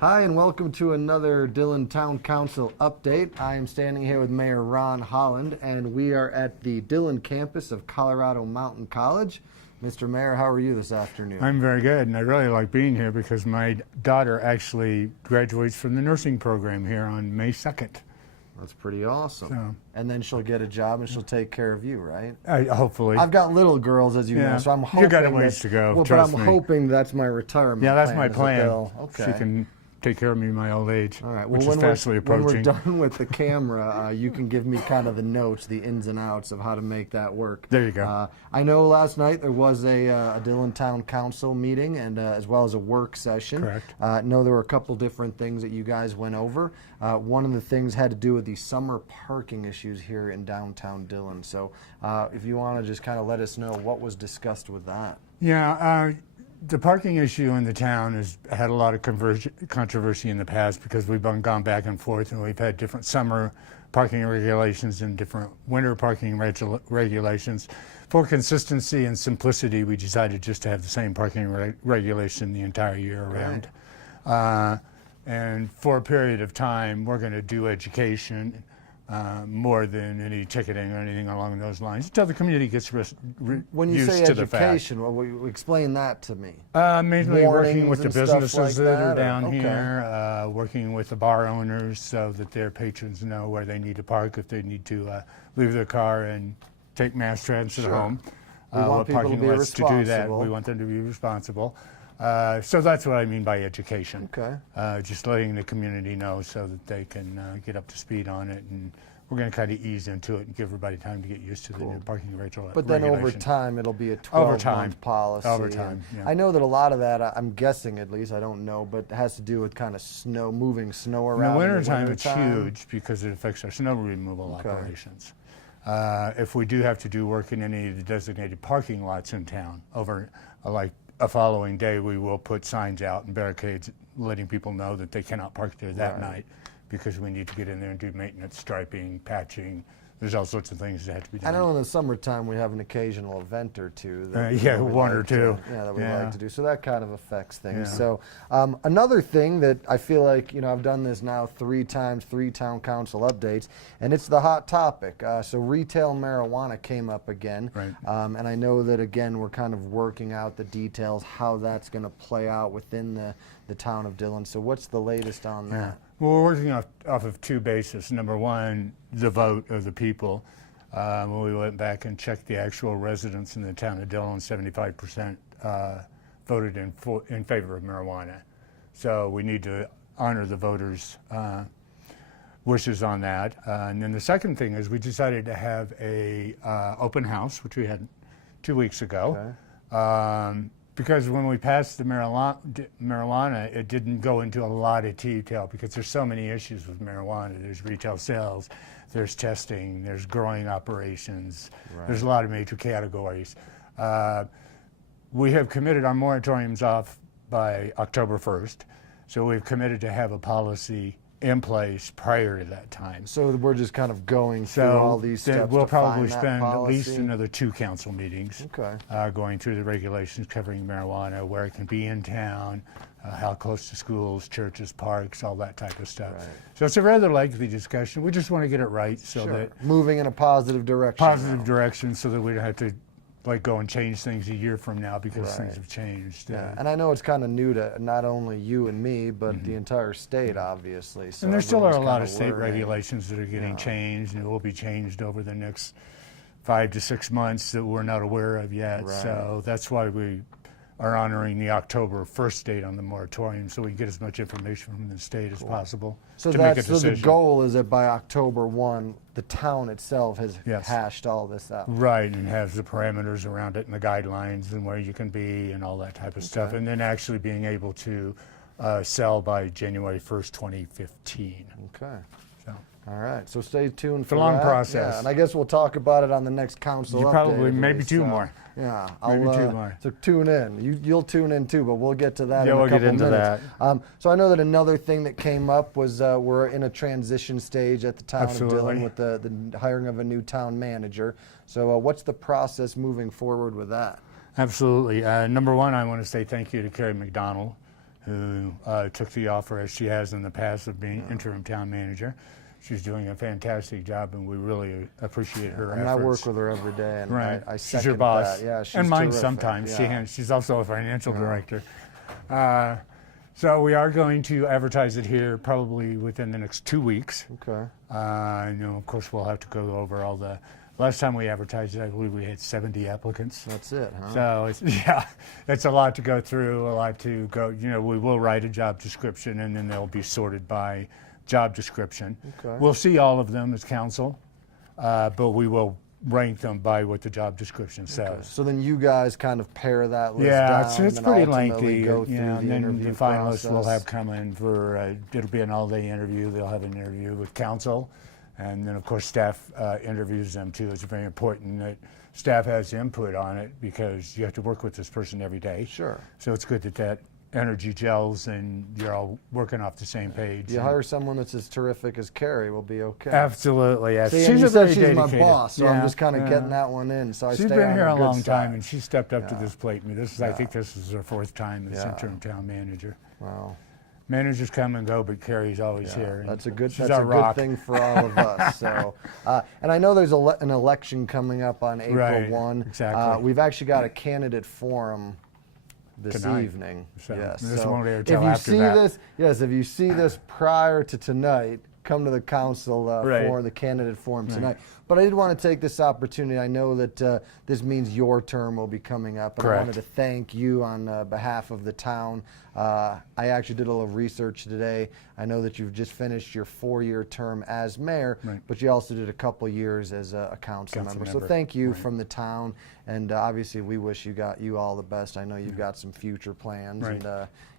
Hi, and welcome to another Dillon Town Council update. I am standing here with Mayor Ron Holland, and we are at the Dillon campus of Colorado Mountain College. Mr. Mayor, how are you this afternoon? I'm very good, and I really like being here because my daughter actually graduates from the nursing program here on May 2nd. That's pretty awesome. So, and then she'll get a job and she'll take care of you, right? Hopefully. I've got little girls, as you know, so I'm hoping you got a ways to go. Well, trust but I'm me. hoping that's my retirement. Yeah, that's plan, my plan. Okay. She can take care of me in my old age, All right. Well, which is fastly approaching. When we're done with the camera, you can give me kind of the notes, the ins and outs of how to make that work. There you go. I know last night there was a Dillon Town Council meeting, and as well as a work session. Correct. I know there were a couple different things that you guys went over. One of the things had to do with the summer parking issues here in downtown Dillon. So if you want to just kind of let us know what was discussed with that. Yeah. The parking issue in the town has had a lot of controversy in the past because we've gone back and forth, and we've had different summer parking regulations and different winter parking regulations. For consistency and simplicity, we decided just to have the same parking regulation the entire year around. Right. And for a period of time, we're going to do education more than any ticketing or anything along those lines until the community gets when you used say to the fact. education, well, explain that to me. Mainly working with the businesses like that are down okay. here, working with the bar owners so that their patrons know where they need to park if they need to leave their car and take mass transit home. We want people to be responsible. To do that. We want them to be responsible. So that's what I mean by education. Okay. Just letting the community know so that they can get up to speed on it, and we're going to kind of ease into it and give everybody time to get used to the new parking regulation. But then over time, it'll be a 12-month policy. Over time, yeah. I know that a lot of that, I'm guessing at least, I don't know, but it has to do with kind of moving snow around. In the wintertime, it's huge because it affects our snow removal operations. If we do have to do work in any of the designated parking lots in town, over like a following day, we will put signs out and barricades letting people know that they cannot park there that night because we need to get in there and do maintenance, striping, patching. There's all sorts of things that have to be done. I know in the summertime we have an occasional event or two. That, one or two. That we like to do. So that kind of affects things. Yeah. So another thing that I feel like, I've done this now 3 times, 3 town council updates, and it's the hot topic. So retail marijuana came up again. Right. And I know that, again, we're kind of working out the details, how that's going to play out within the town of Dillon. So what's the latest on that? Well, we're working off of 2 bases. Number one, the vote of the people. When we went back and checked the actual residents in the town of Dillon, 75% voted in favor of marijuana. So we need to honor the voters' wishes on that. And then the second thing is we decided to have a open house, which we had 2 weeks ago. Okay. Because when we passed the marijuana, it didn't go into a lot of detail because there's so many issues with marijuana. There's retail sales, there's testing, there's growing operations, there's a lot of major categories. We have committed our moratoriums off by October 1st, so we've committed to have a policy in place prior to that time. So we're just kind of going through all these steps. We'll to probably find spend that at least policy. another 2 council meetings going through the regulations covering marijuana, where it can be in town, how close to schools, churches, parks, all that type of stuff. Right. So it's a rather lengthy discussion. We just want to get it right so that moving in a positive direction. Direction so that we don't have to go and change things a year from now because things have changed. Yeah. And I know it's kind of new to not only you and me, but the entire state, obviously. So and there still are a lot of state regulations that are getting changed and will be changed over the next 5 to 6 months that we're not aware of yet. Right. So that's why we are honoring the October 1st date on the moratorium so we can get as much information from the state as possible so to make a decision. So the goal is that by October 1, the town itself has hashed all this out. Right, and has the parameters around it and the guidelines and where you can be and all that type of stuff. And then actually being able to sell by January 1st, 2015. Okay. So. All right, so stay tuned for that. It's a long process. Yeah, and I guess we'll talk about it on the next council update. Probably, maybe 2 more. Yeah, maybe 2 more. So tune in. You'll tune in too, but we'll get to that in a we'll couple get into minutes. That. So I know that another thing that came up was we're in a transition stage at the town of Dillon with the hiring of a new town manager. So what's the process moving forward with that? Absolutely. Number one, I want to say thank you to Carrie McDonald, who took the offer, as she has in the past, of being interim town manager. She's doing a fantastic job, and we really appreciate her efforts. I work with her every day, and Right. I She's second your boss. that. Yeah, she's and mine terrific. sometimes. Yeah. She's also a financial director. So we are going to advertise it here probably within the next 2 weeks. Okay. Of course, we'll have to go over all the. Last time we advertised it, I believe we had 70 applicants. That's it, huh? So it's a lot to go through, a lot to go. We will write a job description, and then they'll be sorted by job description. Okay. We'll see all of them as council, but we will rank them by what the job description says. So then you guys kind of pare that list Yeah, down. it's and pretty ultimately lengthy. Go through and the then interview the finalists will process. have come in for, it'll be an all-day interview. They'll have an interview with council, and then of course staff interviews them too. It's very important that staff has input on it because you have to work with this person every day. Sure. So it's good that energy gels and you're all working off the same page. You hire someone that's as terrific as Carrie, we'll be okay. Absolutely, yes. See, She's and you a said very she's my dedicated. boss, so I'm Yeah, just kind of yeah. getting that one in. So I She's stay been on here her a good long side. time, and she stepped up to Yeah. this plate. I think this is her 4th time as interim town manager. Wow. Managers come and go, but Carrie's always here. and That's a good. she's That's our a rock. good thing for all of us. So, and I know there's an election coming up on April Right, 1. exactly. We've actually got a candidate forum this Tonight. evening. So yes. this so won't air if till you after see that. this, if you see this prior to tonight, come to the council Right. for the candidate forum tonight. But I did want to take this opportunity. I know that this means your term will be coming up, and I Correct. wanted to thank you on behalf of the town. I actually did a little research today. I know that you've just finished your 4-year term as mayor, Right. but you also did a couple years as a council member. So thank you from the town, and obviously we wish you all the best. I know you've got some future plans, Right.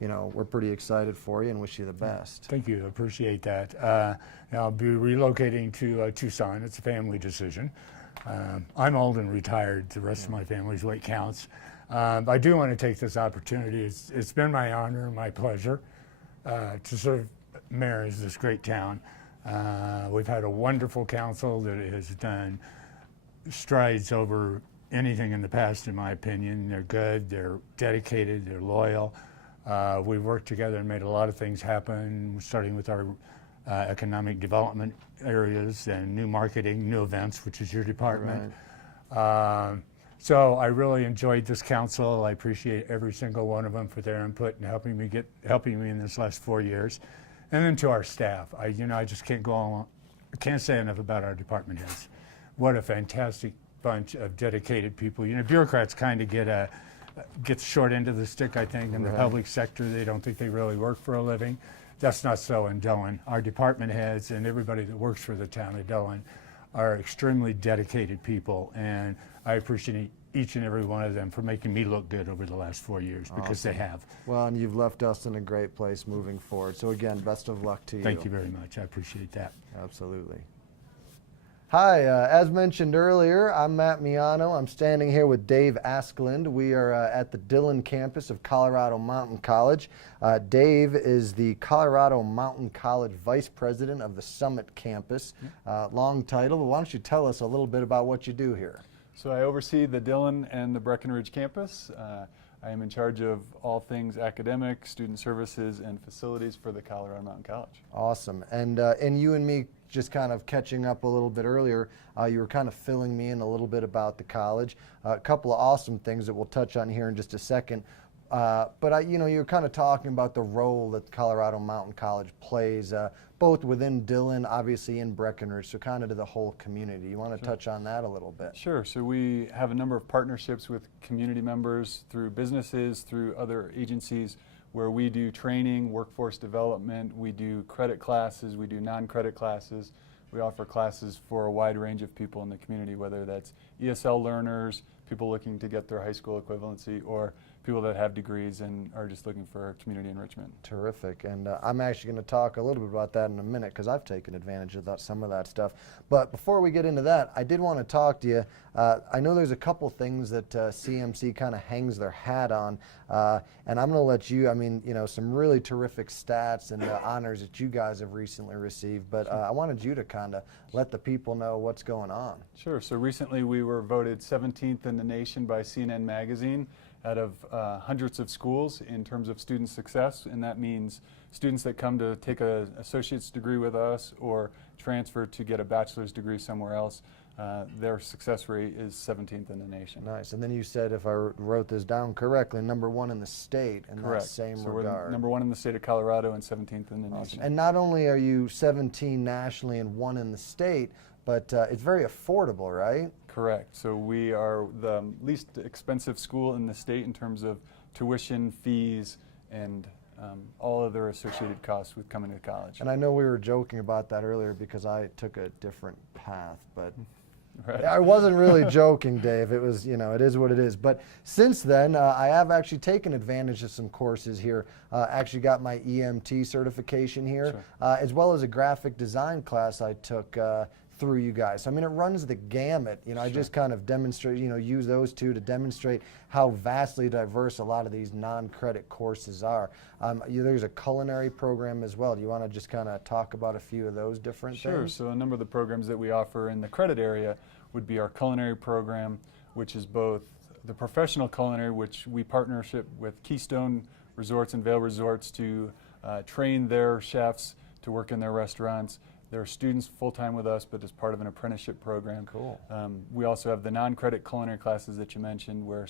and we're pretty excited for you and wish you the best. Thank you. I appreciate that. I'll be relocating to Tucson. It's a family decision. I'm old and retired. The rest of my family's what counts. I do want to take this opportunity. It's been my honor and my pleasure to serve mayor of this great town. We've had a wonderful council that has done strides over anything in the past, in my opinion. They're good, they're dedicated, they're loyal. We've worked together and made a lot of things happen, starting with our economic development areas and new marketing, new events, which is your department. So I really enjoyed this council. I appreciate every single one of them for their input and helping me in this last 4 years. And then to our staff, I just can't go on. I can't say enough about our department heads. What a fantastic bunch of dedicated people. Bureaucrats kind of get the short end of the stick, I think, in the public sector. They don't think they really work for a living. That's not so in Dillon. Our department heads and everybody that works for the town of Dillon are extremely dedicated people, and I appreciate each and every one of them for making me look good over the last 4 years, because they have. Well, and you've left us in a great place moving forward. So again, best of luck to you. Thank you very much. I appreciate that. Absolutely. Hi, as mentioned earlier, I'm Matt Miano. I'm standing here with Dave Askland. We are at the Dillon campus of Colorado Mountain College. Dave is the Colorado Mountain College Vice President of the Summit campus. Long title, but why don't you tell us a little bit about what you do here? So I oversee the Dillon and the Breckenridge campus. I am in charge of all things academic, student services, and facilities for the Colorado Mountain College. Awesome. And you and me just kind of catching up a little bit earlier, you were kind of filling me in a little bit about the college. A couple of awesome things that we'll touch on here in just a second. But you were kind of talking about the role that Colorado Mountain College plays, both within Dillon, obviously in Breckenridge, so kind of to the whole community. You want to touch on that a little bit? Sure. So we have a number of partnerships with community members through businesses, through other agencies, where we do training, workforce development, we do credit classes, we do non-credit classes. We offer classes for a wide range of people in the community, whether that's ESL learners, people looking to get their high school equivalency, or people that have degrees and are just looking for community enrichment. Terrific. And I'm actually going to talk a little bit about that in a minute, because I've taken advantage of some of that stuff. But before we get into that, I did want to talk to you. I know there's a couple things that CMC kind of hangs their hat on, and I'm going to let you, some really terrific stats and honors that you guys have recently received, but I wanted you to kind of let the people know what's going on. Sure. So recently we were voted 17th in the nation by CNN Magazine out of hundreds of schools in terms of student success, and that means students that come to take an associate's degree with us or transfer to get a bachelor's degree somewhere else, their success rate is 17th in the nation. Nice. And then you said, if I wrote this down correctly, #1 in the state in Correct. that same so regard. We're #1 in the state of Colorado and 17th in the nation. And not only are you 17 nationally and 1 in the state, but it's very affordable, right? Correct. So we are the least expensive school in the state in terms of tuition, fees, and all other associated costs with coming to college. And I know we were joking about that earlier because I took a different path, but Right. I wasn't really joking, Dave. It was, it is what it is. But since then, I have actually taken advantage of some courses here. Actually got my EMT certification here, Sure. As well as a graphic design class I took through you guys. So, I mean, it runs the gamut. I just kind of demonstrate, use those two to demonstrate how vastly diverse a lot of these non-credit courses are. There's a culinary program as well. Do you want to just kind of talk about a few of those different Sure. things? So a number of the programs that we offer in the credit area would be our culinary program, which is both the professional culinary, which we partnership with Keystone Resorts and Vail Resorts to train their chefs to work in their restaurants. There are students full-time with us, but as part of an apprenticeship program. Cool. We also have the non-credit culinary classes that you mentioned, where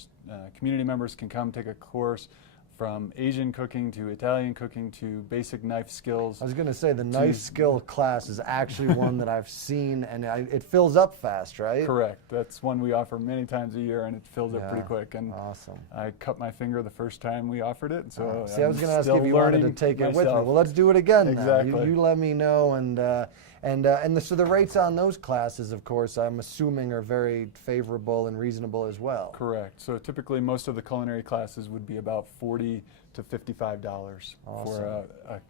community members can come take a course from Asian cooking to Italian cooking to basic knife skills. I was going to say the knife skill class is actually one that I've seen, and it fills up fast, right? Correct. That's one we offer many times a year, and it fills up Yeah, pretty quick. And awesome. I cut my finger the first time we offered it, so See, I was going to ask still if you wanted to learning take it with me. myself. Well, let's do it again. Exactly. Now. You let me know, so the rates on those classes, of course, I'm assuming are very favorable and reasonable as well. Correct. So typically, most of the culinary classes would be about $40 to $55 for a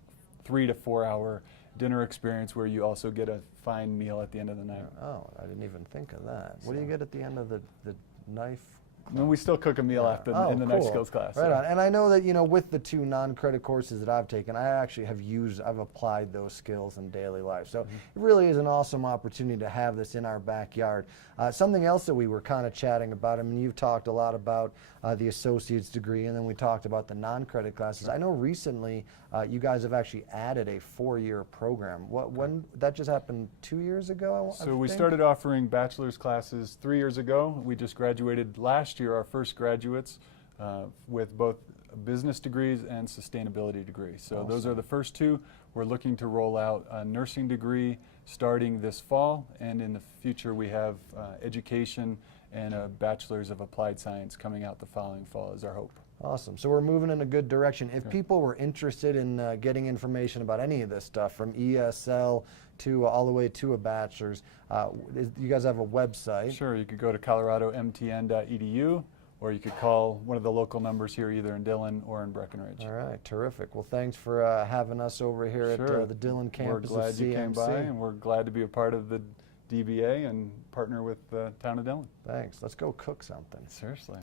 3 to 4 hour dinner experience, where you also get a fine meal at the end of the night. Oh, I didn't even think of that. What do you get at the end of the knife? And we still cook a meal after in the knife skills class. Right so. on. And I know that, with the 2 non-credit courses that I've taken, I actually I've applied those skills in daily life. So it really is an awesome opportunity to have this in our backyard. Something else that we were kind of chatting about, I mean, you've talked a lot about the associate's degree, and then we talked about the non-credit classes. I know recently you guys have actually added a 4-year program. When that just happened 2 years ago? So we started offering bachelor's classes 3 years ago. We just graduated last year, our first graduates, with both business degrees and sustainability degrees. So Awesome. Those are the first 2. We're looking to roll out a nursing degree starting this fall, and in the future we have education and a bachelor's of applied science coming out the following fall is our hope. Awesome. So we're moving in a good direction. If people were interested in getting information about any of this stuff, from ESL to all the way to a bachelor's, you guys have a website. Sure, you could go to coloradomtn.edu, or you could call one of the local numbers here, either in Dillon or in Breckenridge. All right, terrific. Well, thanks for having us over here at the Dillon campus We're glad of you came by, CMC. and we're glad to be a part of the DBA and partner with the town of Dillon. Thanks. Let's go cook something. Seriously.